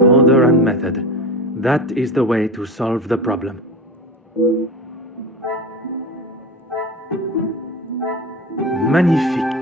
Order and method. That is the way to solve the problem. Magnifique.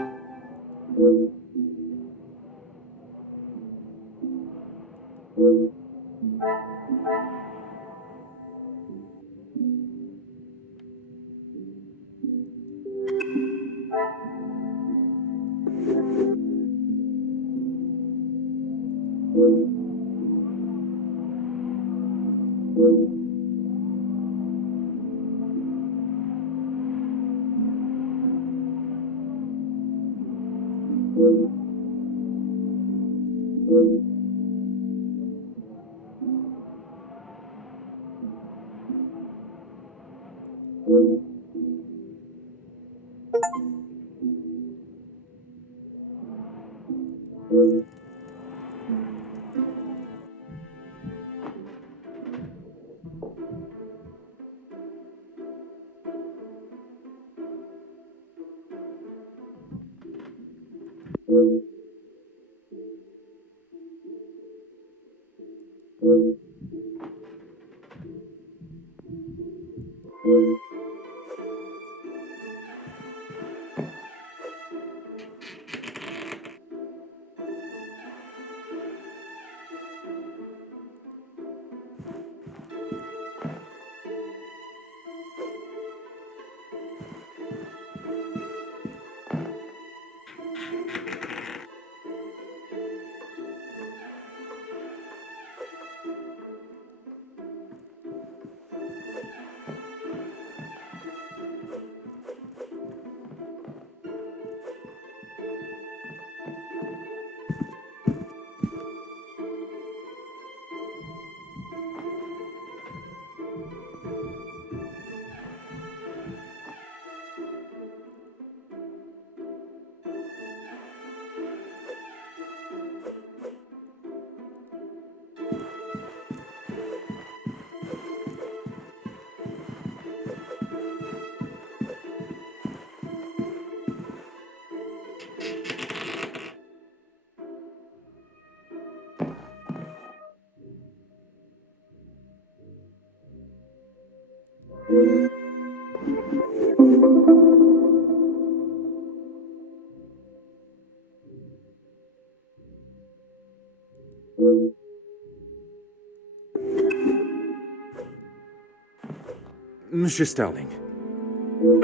Monsieur Starling.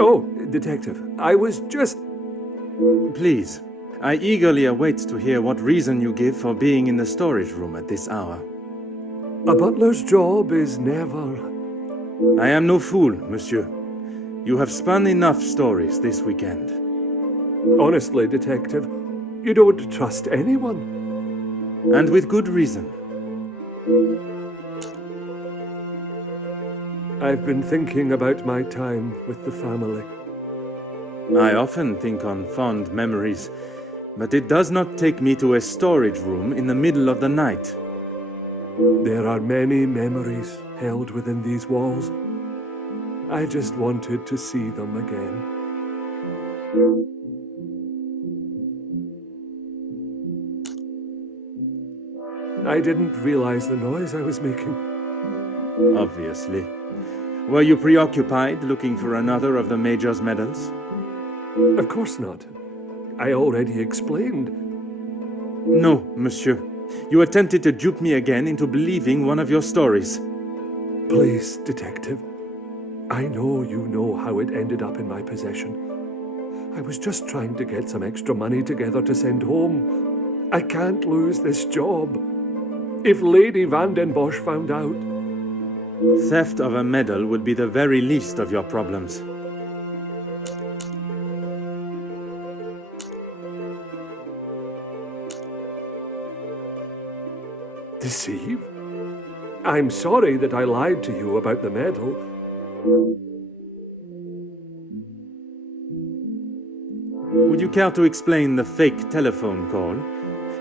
Oh, Detective, I was just... Please, I eagerly await to hear what reason you give for being in the storage room at this hour. A butler's job is never... I am no fool, monsieur. You have spun enough stories this weekend. Honestly, Detective, you don't trust anyone. And with good reason. I've been thinking about my time with the family. I often think on fond memories, but it does not take me to a storage room in the middle of the night. There are many memories held within these walls. I just wanted to see them again. I didn't realize the noise I was making. Obviously. Were you preoccupied looking for another of the Major's medals? Of course not. I already explained. No, monsieur. You attempted to dupe me again into believing one of your stories. Please, Detective. I know you know how it ended up in my possession. I was just trying to get some extra money together to send home. I can't lose this job. If Lady Van den Bosch found out... Theft of a medal would be the very least of your problems. Deceive? I'm sorry that I lied to you about the medal. Would you care to explain the fake telephone call?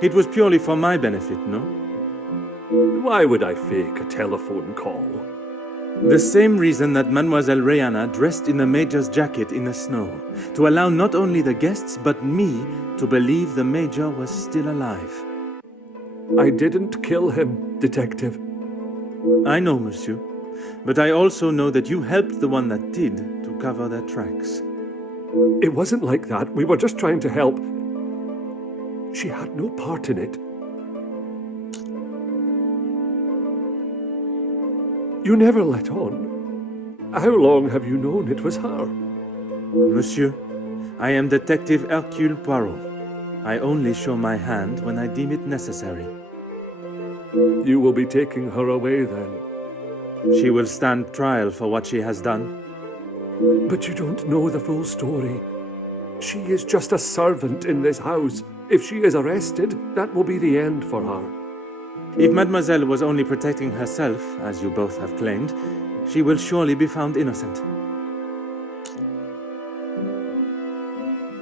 It was purely for my benefit, no? Why would I fake a telephone call? The same reason that Mademoiselle Rihanna dressed in the Major's jacket in the snow, to allow not only the guests but me to believe the Major was still alive. I didn't kill him, Detective. I know, monsieur, but I also know that you helped the one that did to cover their tracks. It wasn't like that. We were just trying to help. She had no part in it. You never let on. How long have you known it was her? Monsieur, I am Detective Hercule Poirot. I only show my hand when I deem it necessary. You will be taking her away then. She will stand trial for what she has done. But you don't know the full story. She is just a servant in this house. If she is arrested, that will be the end for her. If Mademoiselle was only protecting herself, as you both have claimed, she will surely be found innocent.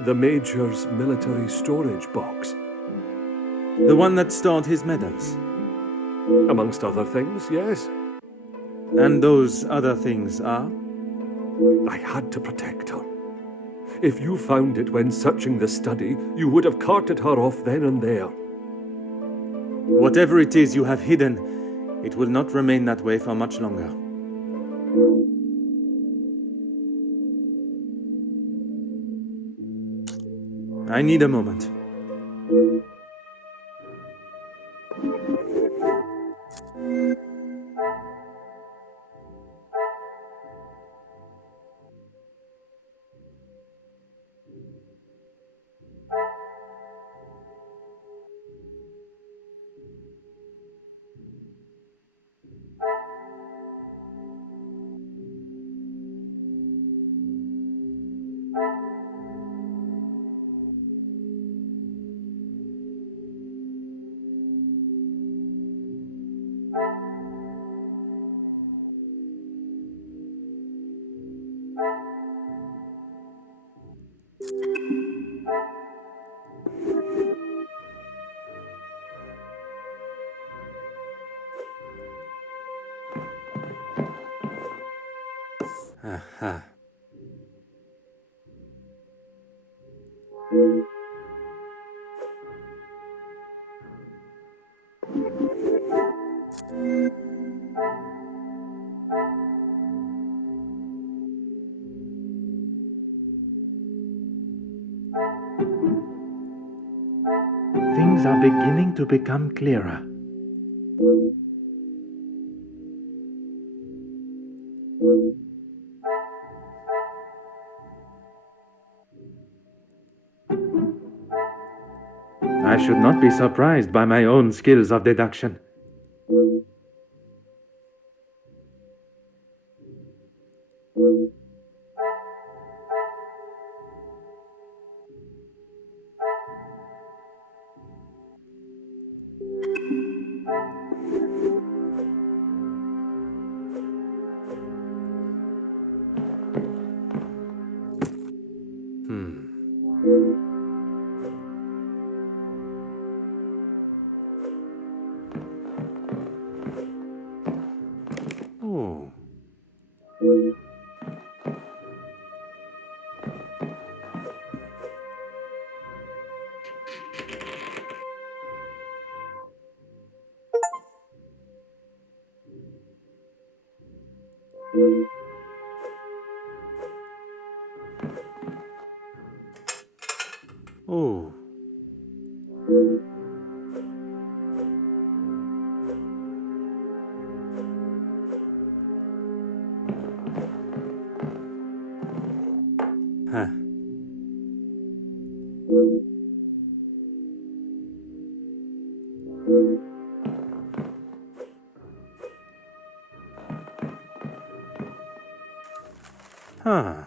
The Major's military storage box. The one that stored his medals. Amongst other things, yes. And those other things are? I had to protect her. If you found it when searching the study, you would have carted her off then and there. Whatever it is you have hidden, it will not remain that way for much longer. I need a moment. Aha. Things are beginning to become clearer. I should not be surprised by my own skills of deduction. Oh. Oh. Huh. Huh.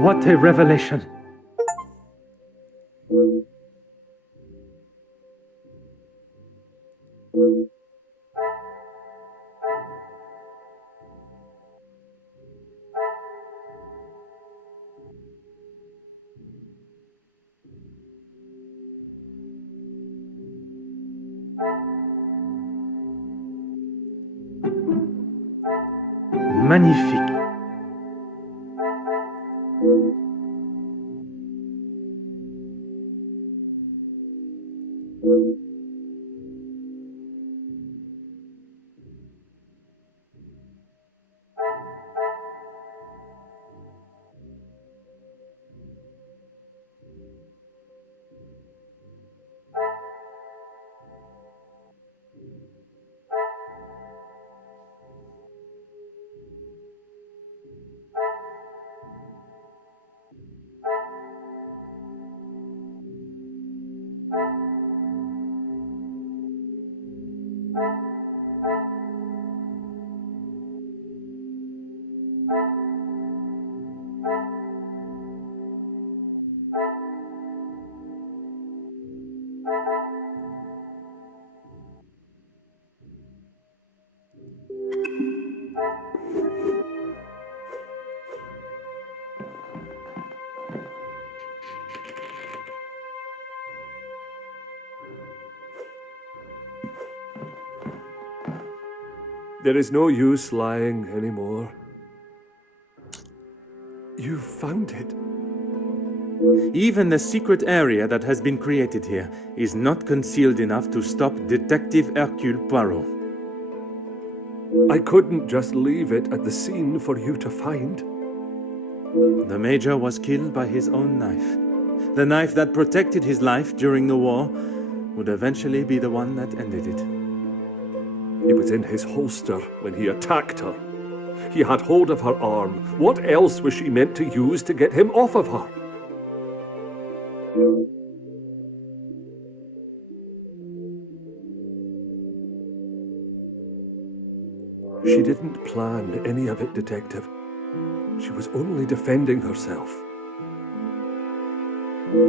What a revelation! Magnifique. There is no use lying anymore. You found it. Even the secret area that has been created here is not concealed enough to stop Detective Hercule Poirot. I couldn't just leave it at the scene for you to find. The Major was killed by his own knife. The knife that protected his life during the war would eventually be the one that ended it. It was in his holster when he attacked her. He had hold of her arm. What else was she meant to use to get him off of her? She didn't plan any of it, Detective. She was only defending herself.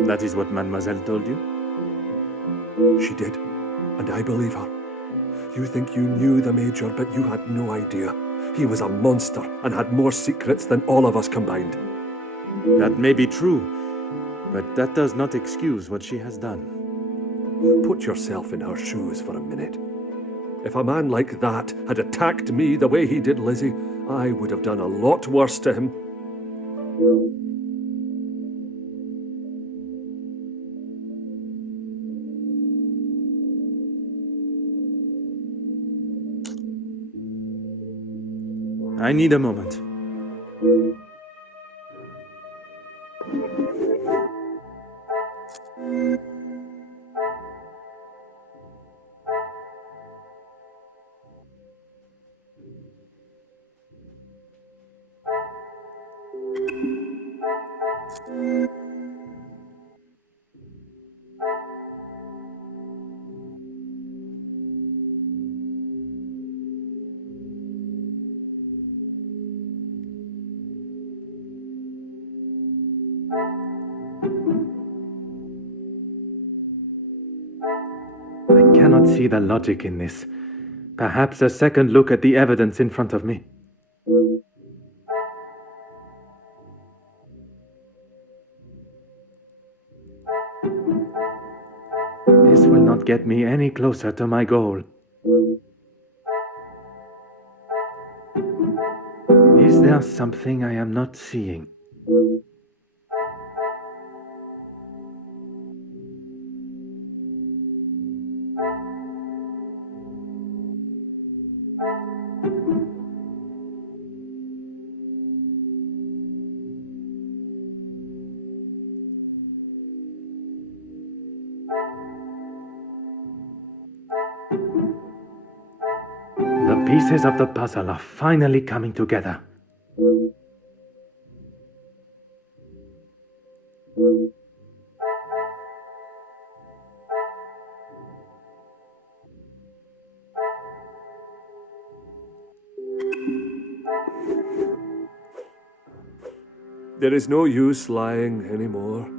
That is what Mademoiselle told you? She did, and I believe her. You think you knew the Major, but you had no idea. He was a monster and had more secrets than all of us combined. That may be true, but that does not excuse what she has done. Put yourself in her shoes for a minute. If a man like that had attacked me the way he did Lizzie, I would have done a lot worse to him. I need a moment. I cannot see the logic in this. Perhaps a second look at the evidence in front of me. This will not get me any closer to my goal. Is there something I am not seeing? The pieces of the puzzle are finally coming together. There is no use lying anymore.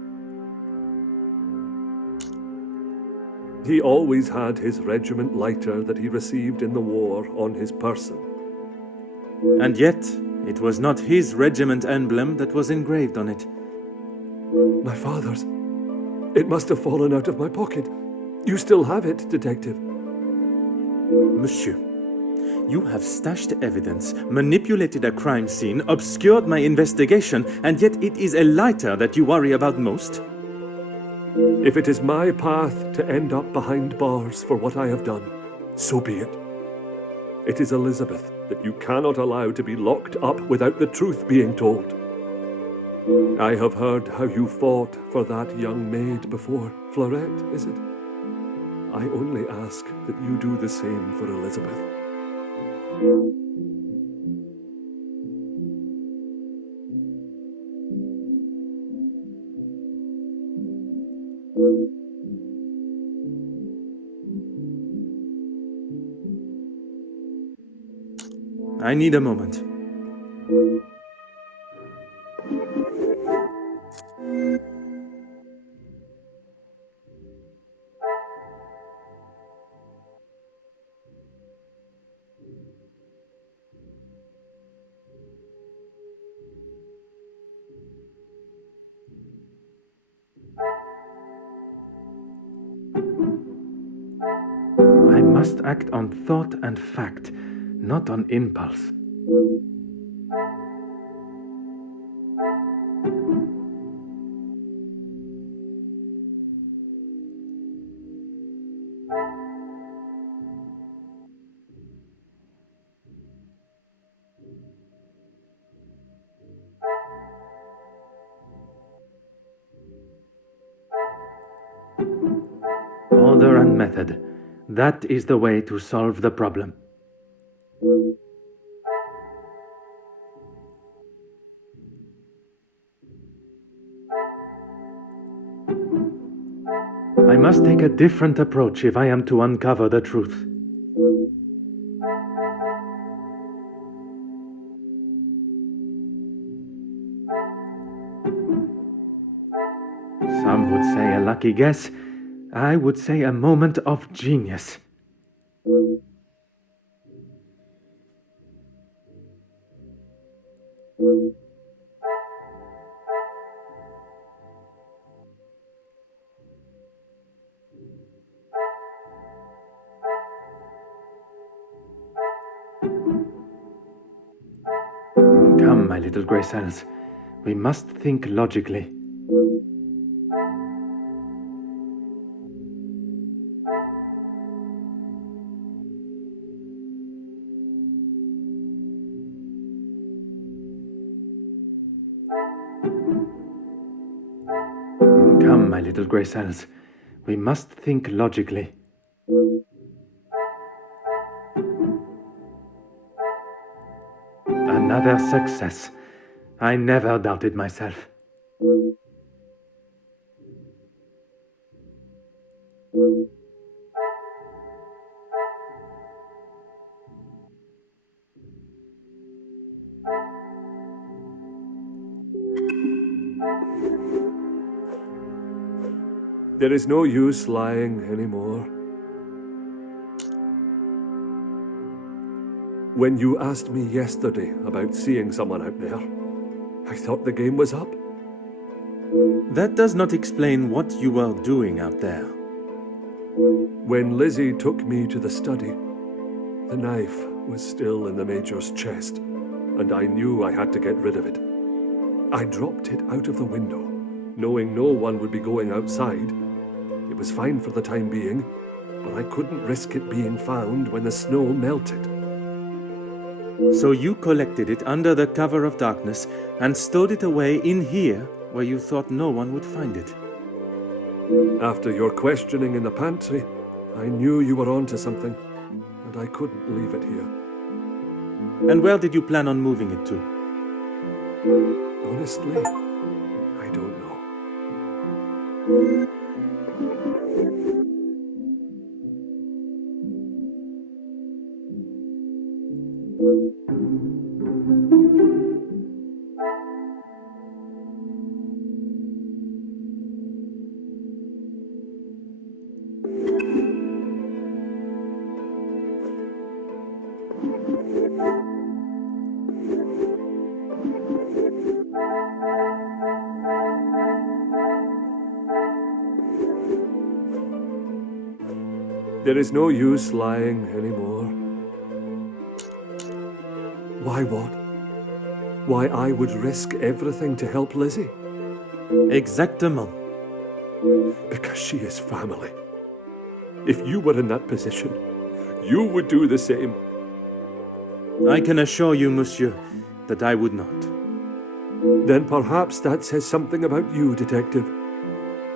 He always had his regiment lighter that he received in the war on his person. And yet, it was not his regiment emblem that was engraved on it. My father's. It must have fallen out of my pocket. You still have it, Detective. Monsieur, you have stashed evidence, manipulated a crime scene, obscured my investigation, and yet it is a lighter that you worry about most? If it is my path to end up behind bars for what I have done, so be it. It is Elizabeth that you cannot allow to be locked up without the truth being told. I have heard how you fought for that young maid before. Fleurette, is it? I only ask that you do the same for Elizabeth. I need a moment. I must act on thought and fact, not on impulse. Order and method. That is the way to solve the problem. I must take a different approach if I am to uncover the truth. Some would say a lucky guess. I would say a moment of genius. Come, my little grey cells. We must think logically. Come, my little grey cells. We must think logically. Another success. I never doubted myself. There is no use lying anymore. When you asked me yesterday about seeing someone out there, I thought the game was up. That does not explain what you are doing out there. When Lizzie took me to the study, the knife was still in the Major's chest, and I knew I had to get rid of it. I dropped it out of the window, knowing no one would be going outside. It was fine for the time being, but I couldn't risk it being found when the snow melted. So you collected it under the cover of darkness and stowed it away in here where you thought no one would find it. After your questioning in the pantry, I knew you were onto something, and I couldn't leave it here. And where did you plan on moving it to? Honestly, I don't know. There is no use lying anymore. Why what? Why I would risk everything to help Lizzie? Exactement. Because she is family. If you were in that position, you would do the same. I can assure you, monsieur, that I would not. Then perhaps that says something about you, Detective.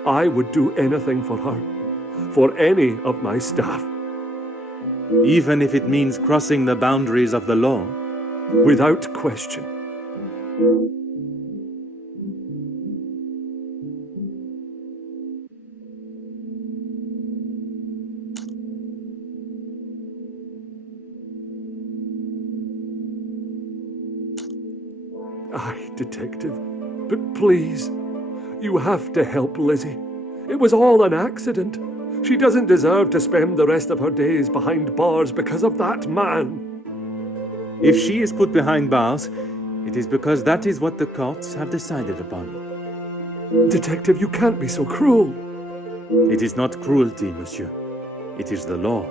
I would do anything for her, for any of my staff. Even if it means crossing the boundaries of the law? Without question. Aye, Detective, but please, you have to help Lizzie. It was all an accident. She doesn't deserve to spend the rest of her days behind bars because of that man. If she is put behind bars, it is because that is what the courts have decided upon. Detective, you can't be so cruel. It is not cruelty, monsieur. It is the law.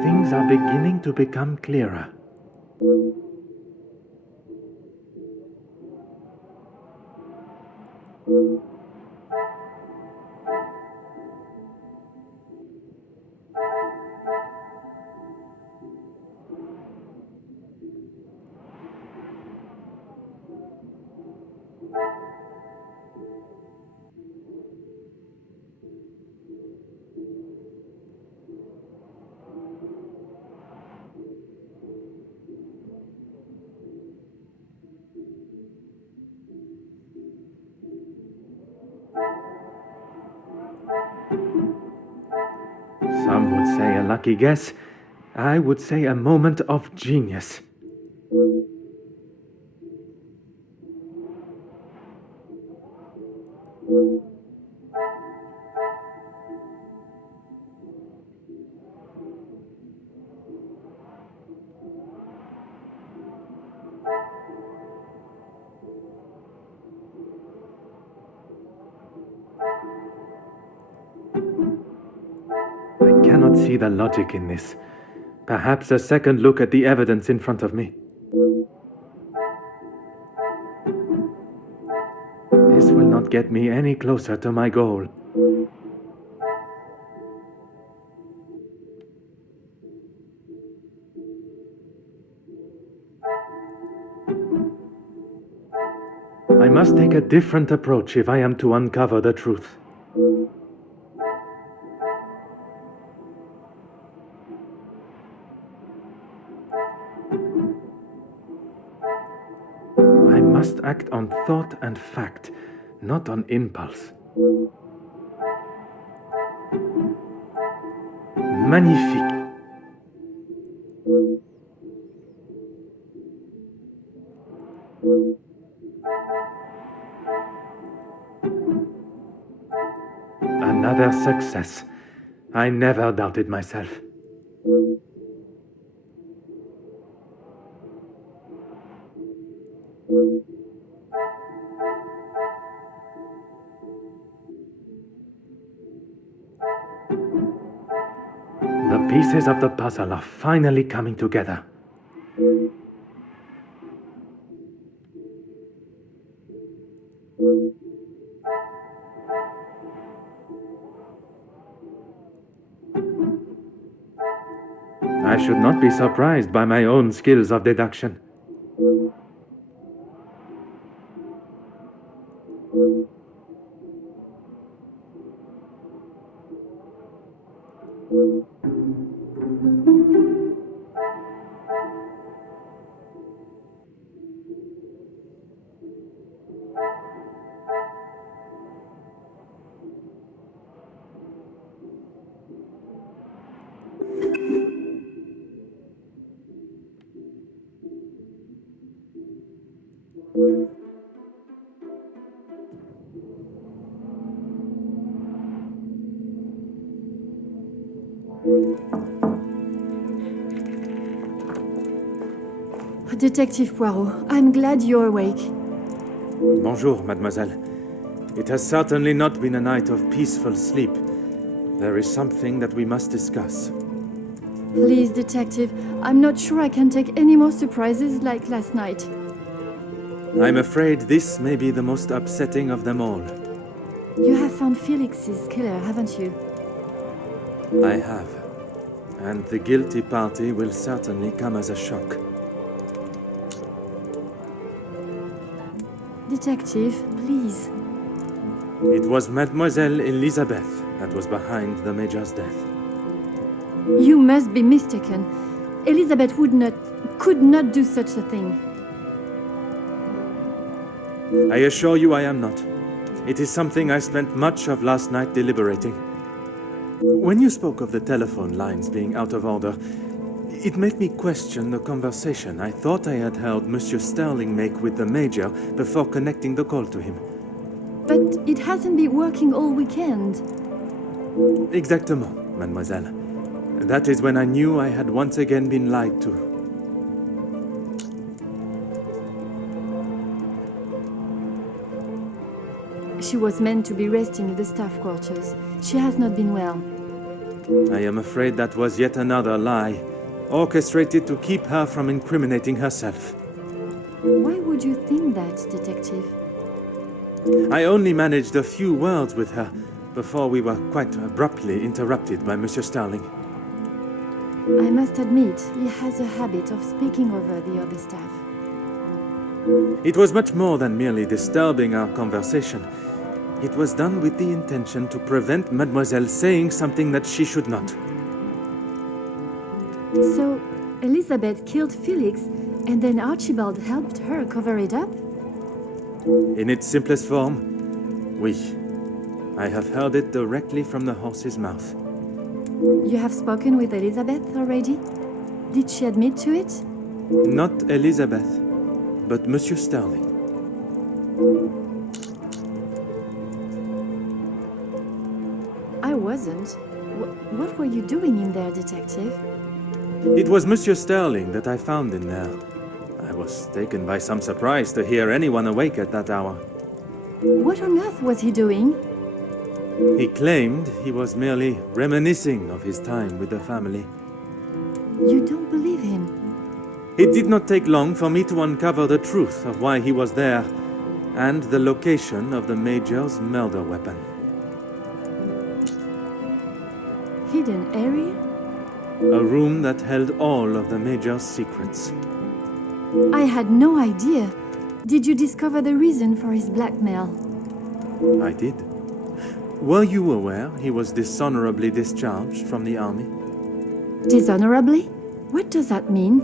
Things are beginning to become clearer. Some would say a lucky guess. I would say a moment of genius. I cannot see the logic in this. Perhaps a second look at the evidence in front of me. This will not get me any closer to my goal. I must take a different approach if I am to uncover the truth. I must act on thought and fact, not on impulse. Magnifique. Another success. I never doubted myself. The pieces of the puzzle are finally coming together. I should not be surprised by my own skills of deduction. Detective Poirot, I'm glad you're awake. Bonjour, mademoiselle. It has certainly not been a night of peaceful sleep. There is something that we must discuss. Please, Detective, I'm not sure I can take any more surprises like last night. I'm afraid this may be the most upsetting of them all. You have found Felix's killer, haven't you? I have. And the guilty party will certainly come as a shock. Detective, please. It was Mademoiselle Elizabeth that was behind the Major's death. You must be mistaken. Elizabeth could not do such a thing. I assure you I am not. It is something I spent much of last night deliberating. When you spoke of the telephone lines being out of order, it made me question the conversation I thought I had heard Monsieur Sterling make with the Major before connecting the call to him. But it hasn't been working all weekend. Exactement, mademoiselle. That is when I knew I had once again been lied to. She was meant to be resting in the staff quarters. She has not been well. I am afraid that was yet another lie, orchestrated to keep her from incriminating herself. Why would you think that, Detective? I only managed a few words with her before we were quite abruptly interrupted by Monsieur Sterling. I must admit, he has a habit of speaking over the other staff. It was much more than merely disturbing our conversation. It was done with the intention to prevent Mademoiselle saying something that she should not. So, Elizabeth killed Felix, and then Archibald helped her cover it up? In its simplest form, oui. I have heard it directly from the horse's mouth. You have spoken with Elizabeth already? Did she admit to it? Not Elizabeth, but Monsieur Sterling. I wasn't. What were you doing in there, Detective? It was Monsieur Sterling that I found in there. I was taken by some surprise to hear anyone awake at that hour. What on earth was he doing? He claimed he was merely reminiscing of his time with the family. You don't believe him? It did not take long for me to uncover the truth of why he was there, and the location of the Major's murder weapon. Hidden area? A room that held all of the Major's secrets. I had no idea. Did you discover the reason for his blackmail? I did. Were you aware he was dishonorably discharged from the army? Dishonorably? What does that mean?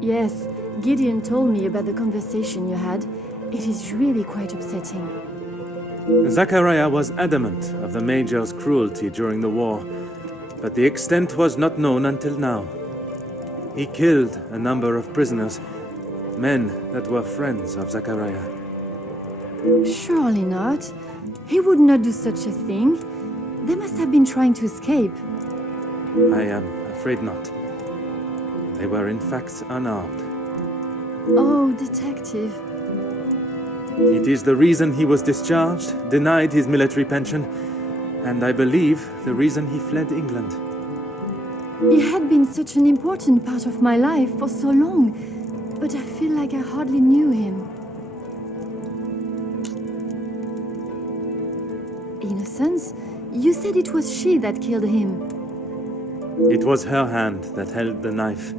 Yes, Gideon told me about the conversation you had. It is really quite upsetting. Zachariah was adamant of the Major's cruelty during the war, but the extent was not known until now. He killed a number of prisoners, men that were friends of Zachariah. Surely not. He would not do such a thing. They must have been trying to escape. I am afraid not. They were in fact unarmed. Oh, detective. It is the reason he was discharged, denied his military pension, and I believe the reason he fled England. He had been such an important part of my life for so long, but I feel like I hardly knew him. Innocence? You said it was she that killed him. It was her hand that held the knife,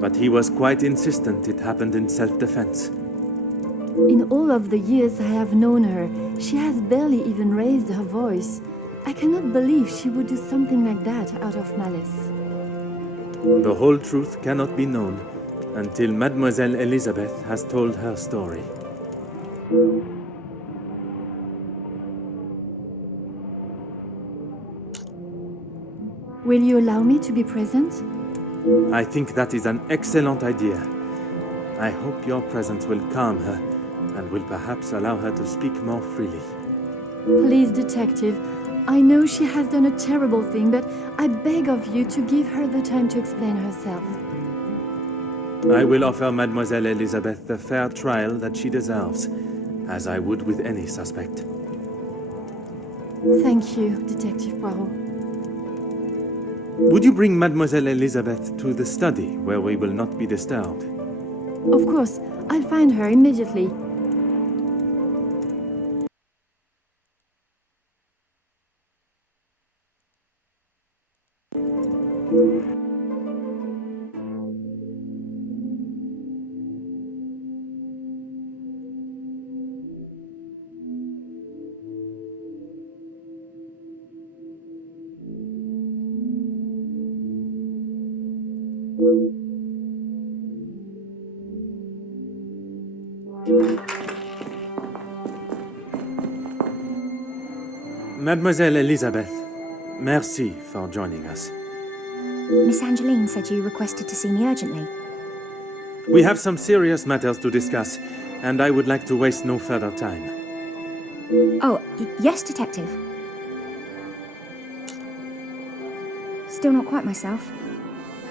but he was quite insistent it happened in self-defense. In all of the years I have known her, she has barely even raised her voice. I cannot believe she would do something like that out of malice. The whole truth cannot be known until Mademoiselle Elizabeth has told her story. Will you allow me to be present? I think that is an excellent idea. I hope your presence will calm her and will perhaps allow her to speak more freely. Please, detective. I know she has done a terrible thing, but I beg of you to give her the time to explain herself. I will offer Mademoiselle Elizabeth the fair trial that she deserves, as I would with any suspect. Thank you, Detective Poirot. Would you bring Mademoiselle Elizabeth to the study, where we will not be disturbed? Of course, I'll find her immediately. Mademoiselle Elizabeth, merci for joining us. Miss Angeline said you requested to see me urgently. We have some serious matters to discuss, and I would like to waste no further time. Oh, yes, Detective. Still not quite myself.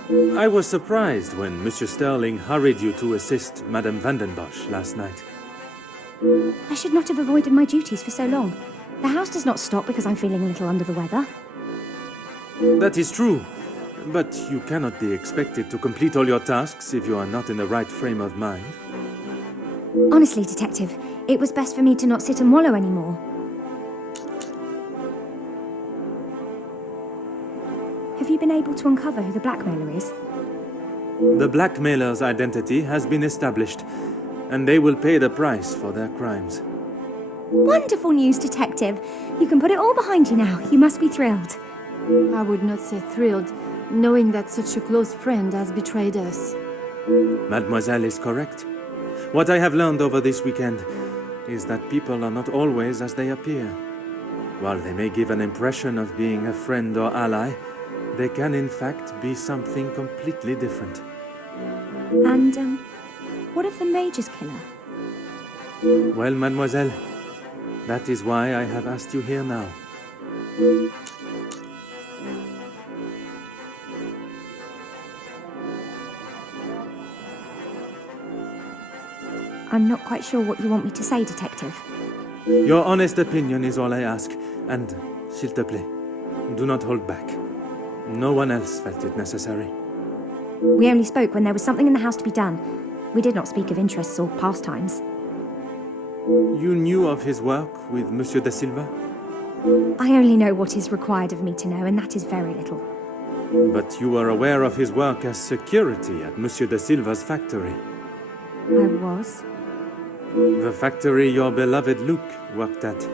I was surprised when Monsieur Sterling hurried you to assist Madame Vandenbosch last night. I should not have avoided my duties for so long. The house does not stop because I'm feeling a little under the weather. That is true, but you cannot be expected to complete all your tasks if you are not in the right frame of mind. Honestly, Detective, it was best for me to not sit and wallow anymore. Have you been able to uncover who the blackmailer is? The blackmailer's identity has been established, and they will pay the price for their crimes. Wonderful news, Detective. You can put it all behind you now. You must be thrilled. I would not say thrilled, knowing that such a close friend has betrayed us. Mademoiselle is correct. What I have learned over this weekend is that people are not always as they appear. While they may give an impression of being a friend or ally, they can in fact be something completely different. And, what of the Major's killer? Well, mademoiselle, that is why I have asked you here now. I'm not quite sure what you want me to say, Detective. Your honest opinion is all I ask, and, s'il te plaît, do not hold back. No one else felt it necessary. We only spoke when there was something in the house to be done. We did not speak of interests or pastimes. You knew of his work with Monsieur de Silva? I only know what is required of me to know, and that is very little. But you were aware of his work as security at Monsieur de Silva's factory. I was. The factory your beloved Luke worked at,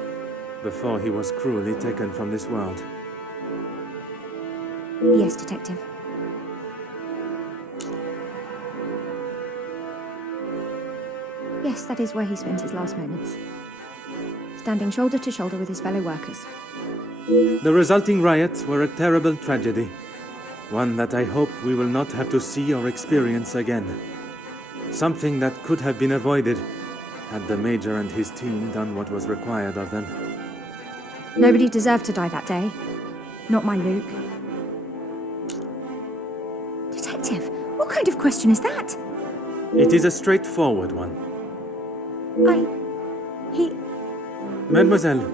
before he was cruelly taken from this world. Yes, Detective. Yes, that is where he spent his last moments. Standing shoulder to shoulder with his fellow workers. The resulting riots were a terrible tragedy. One that I hope we will not have to see or experience again. Something that could have been avoided had the Major and his team done what was required of them. Nobody deserved to die that day. Not my Luke. Detective, what kind of question is that? It is a straightforward one. Mademoiselle,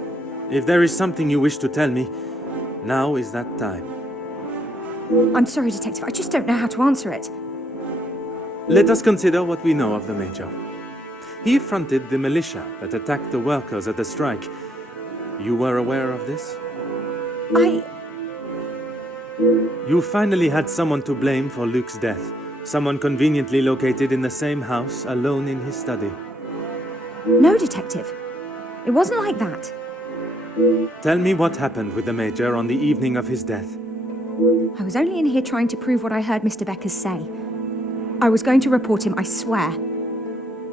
if there is something you wish to tell me, now is that time. I'm sorry, Detective, I just don't know how to answer it. Let us consider what we know of the Major. He fronted the militia that attacked the workers at the strike. You were aware of this? You finally had someone to blame for Luke's death. Someone conveniently located in the same house, alone in his study. No, Detective. It wasn't like that. Tell me what happened with the Major on the evening of his death. I was only in here trying to prove what I heard Mr. Beckers say. I was going to report him, I swear.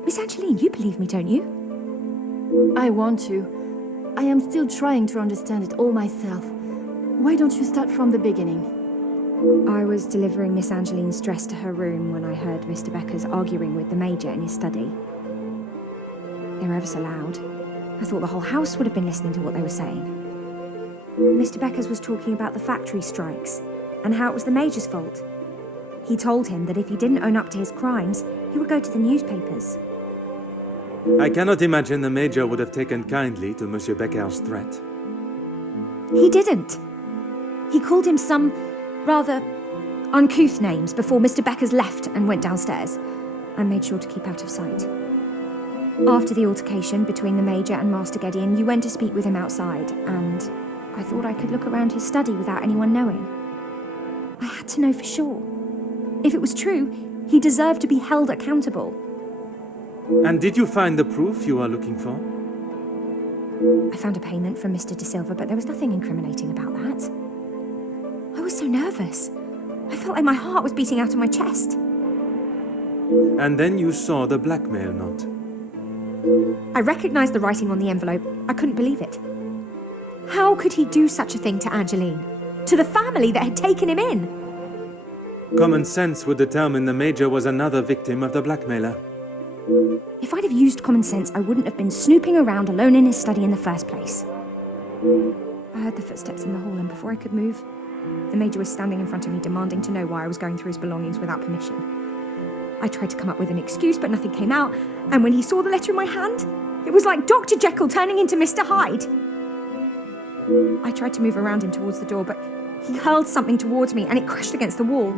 Miss Angeline, you believe me, don't you? I want to. I am still trying to understand it all myself. Why don't you start from the beginning? I was delivering Miss Angeline's dress to her room when I heard Mr. Beckers arguing with the Major in his study. They were ever so loud. I thought the whole house would have been listening to what they were saying. Mr. Beckers was talking about the factory strikes and how it was the Major's fault. He told him that if he didn't own up to his crimes, he would go to the newspapers. I cannot imagine the Major would have taken kindly to Monsieur Becker's threat. He didn't. He called him some rather uncouth names before Mr. Beckers left and went downstairs, and made sure to keep out of sight. After the altercation between the Major and Master Gideon, you went to speak with him outside, and I thought I could look around his study without anyone knowing. I had to know for sure. If it was true, he deserved to be held accountable. And did you find the proof you are looking for? I found a payment from Mr. De Silva, but there was nothing incriminating about that. I was so nervous. I felt like my heart was beating out of my chest. And then you saw the blackmail note. I recognized the writing on the envelope. I couldn't believe it. How could he do such a thing to Angeline? To the family that had taken him in? Common sense would determine the Major was another victim of the blackmailer. If I'd have used common sense, I wouldn't have been snooping around alone in his study in the first place. I heard the footsteps in the hall, and before I could move, the Major was standing in front of me, demanding to know why I was going through his belongings without permission. I tried to come up with an excuse, but nothing came out, and when he saw the letter in my hand, it was like Dr. Jekyll turning into Mr. Hyde. I tried to move around him towards the door, but he hurled something towards me, and it crashed against the wall.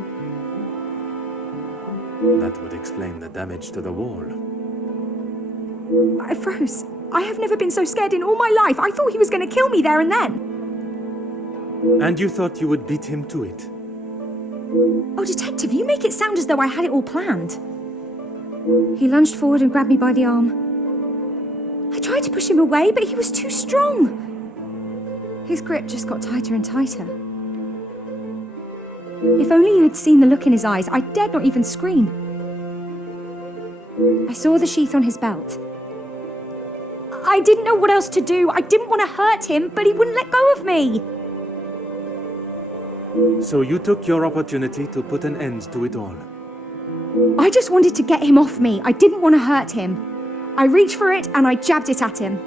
That would explain the damage to the wall. I froze. I have never been so scared in all my life. I thought he was going to kill me there and then. And you thought you would beat him to it? Oh, Detective, you make it sound as though I had it all planned. He lunged forward and grabbed me by the arm. I tried to push him away, but he was too strong. His grip just got tighter and tighter. If only you had seen the look in his eyes, I dared not even scream. I saw the sheath on his belt. I didn't know what else to do. I didn't want to hurt him, but he wouldn't let go of me. So you took your opportunity to put an end to it all. I just wanted to get him off me. I didn't want to hurt him. I reached for it and I jabbed it at him.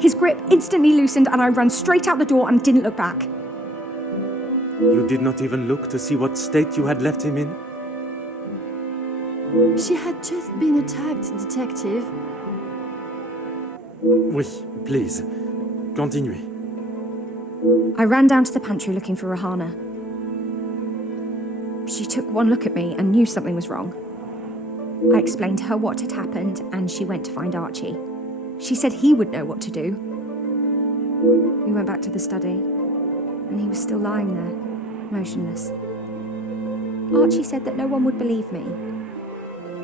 His grip instantly loosened and I ran straight out the door and didn't look back. You did not even look to see what state you had left him in? She had just been attacked, Detective. Oui, please. Continuez. I ran down to the pantry looking for Rahana. She took one look at me and knew something was wrong. I explained to her what had happened and she went to find Archie. She said he would know what to do. We went back to the study and he was still lying there, motionless. Archie said that no one would believe me.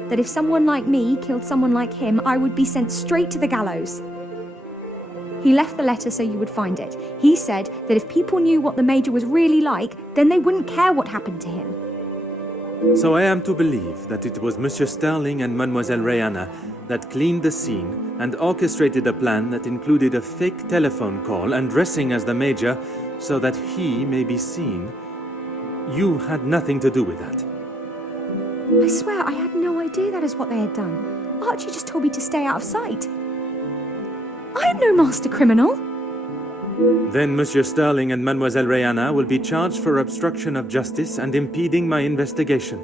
That if someone like me killed someone like him, I would be sent straight to the gallows. He left the letter so you would find it. He said that if people knew what the Major was really like, then they wouldn't care what happened to him. So I am to believe that it was Monsieur Sterling and Mademoiselle Rihanna that cleaned the scene and orchestrated a plan that included a fake telephone call and dressing as the Major so that he may be seen. You had nothing to do with that. I swear I had no idea that is what they had done. Archie just told me to stay out of sight. I am no master criminal. Then Monsieur Sterling and Mademoiselle Rihanna will be charged for obstruction of justice and impeding my investigation.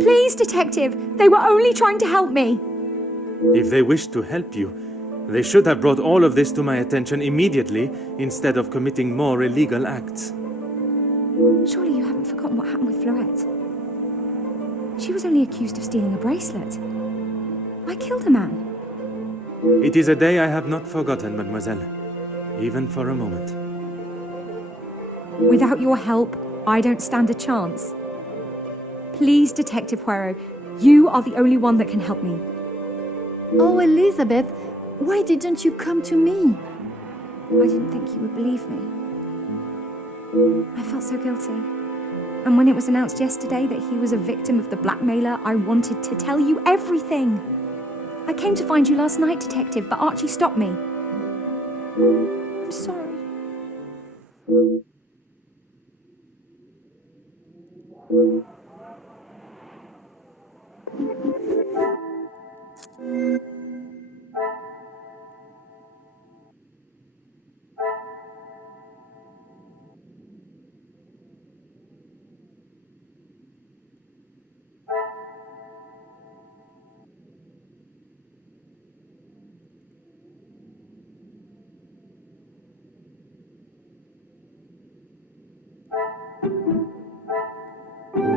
Please, Detective, they were only trying to help me. If they wished to help you, they should have brought all of this to my attention immediately instead of committing more illegal acts. Surely you haven't forgotten what happened with Florette. She was only accused of stealing a bracelet. I killed a man. It is a day I have not forgotten, mademoiselle, even for a moment. Without your help, I don't stand a chance. Please, Detective Poirot, you are the only one that can help me. Oh, Elizabeth, why didn't you come to me? I didn't think you would believe me. I felt so guilty. And when it was announced yesterday that he was a victim of the blackmailer, I wanted to tell you everything. I came to find you last night, Detective, but Archie stopped me. I'm sorry.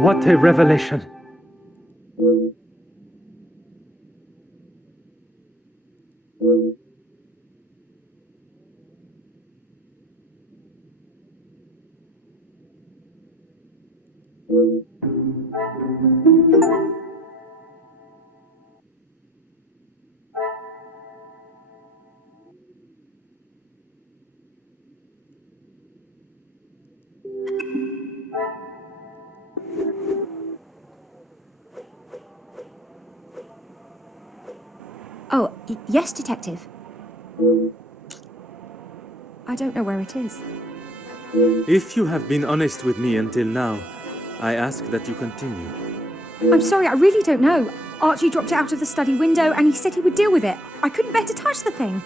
What a revelation! Oh, yes, Detective. I don't know where it is. If you have been honest with me until now, I ask that you continue. I'm sorry, I really don't know. Archie dropped it out of the study window and he said he would deal with it. I couldn't bear to touch the thing.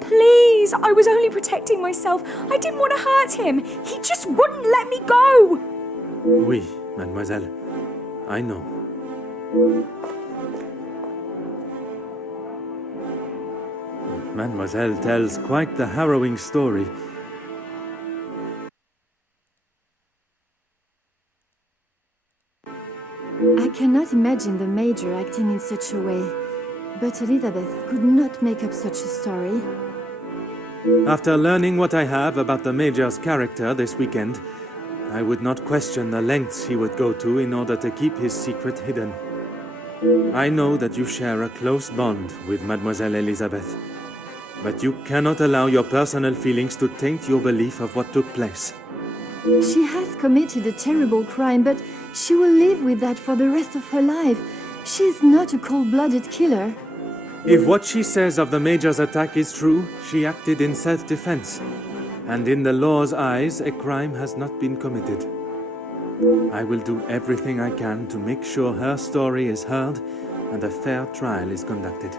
Please, I was only protecting myself. I didn't want to hurt him. He just wouldn't let me go. Oui, mademoiselle. I know. Mademoiselle tells quite the harrowing story. I cannot imagine the Major acting in such a way, but Elizabeth could not make up such a story. After learning what I have about the Major's character this weekend, I would not question the lengths he would go to in order to keep his secret hidden. I know that you share a close bond with Mademoiselle Elizabeth, but you cannot allow your personal feelings to taint your belief of what took place. She has committed a terrible crime, but she will live with that for the rest of her life. She is not a cold-blooded killer. If what she says of the Major's attack is true, she acted in self-defense, and in the law's eyes, a crime has not been committed. I will do everything I can to make sure her story is heard and a fair trial is conducted.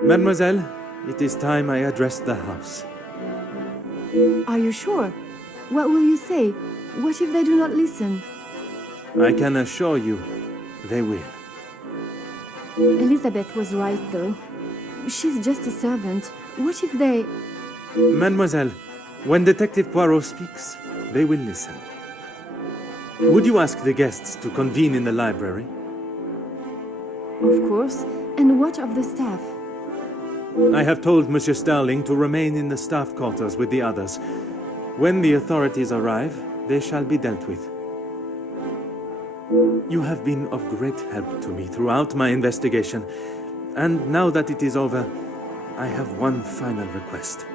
Mademoiselle, it is time I address the house. Are you sure? What will you say? What if they do not listen? I can assure you, they will. Elizabeth was right, though. She's just a servant. What if they... Mademoiselle, when Detective Poirot speaks, they will listen. Would you ask the guests to convene in the library? Of course. And what of the staff? I have told Monsieur Sterling to remain in the staff quarters with the others. When the authorities arrive, they shall be dealt with. You have been of great help to me throughout my investigation, and now that it is over, I have one final request.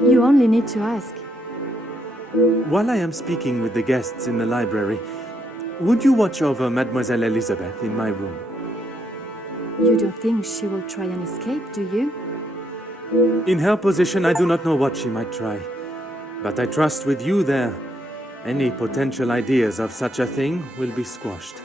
You only need to ask. While I am speaking with the guests in the library, would you watch over Mademoiselle Elizabeth in my room? You don't think she will try and escape, do you? In her position, I do not know what she might try. But I trust with you there, any potential ideas of such a thing will be squashed.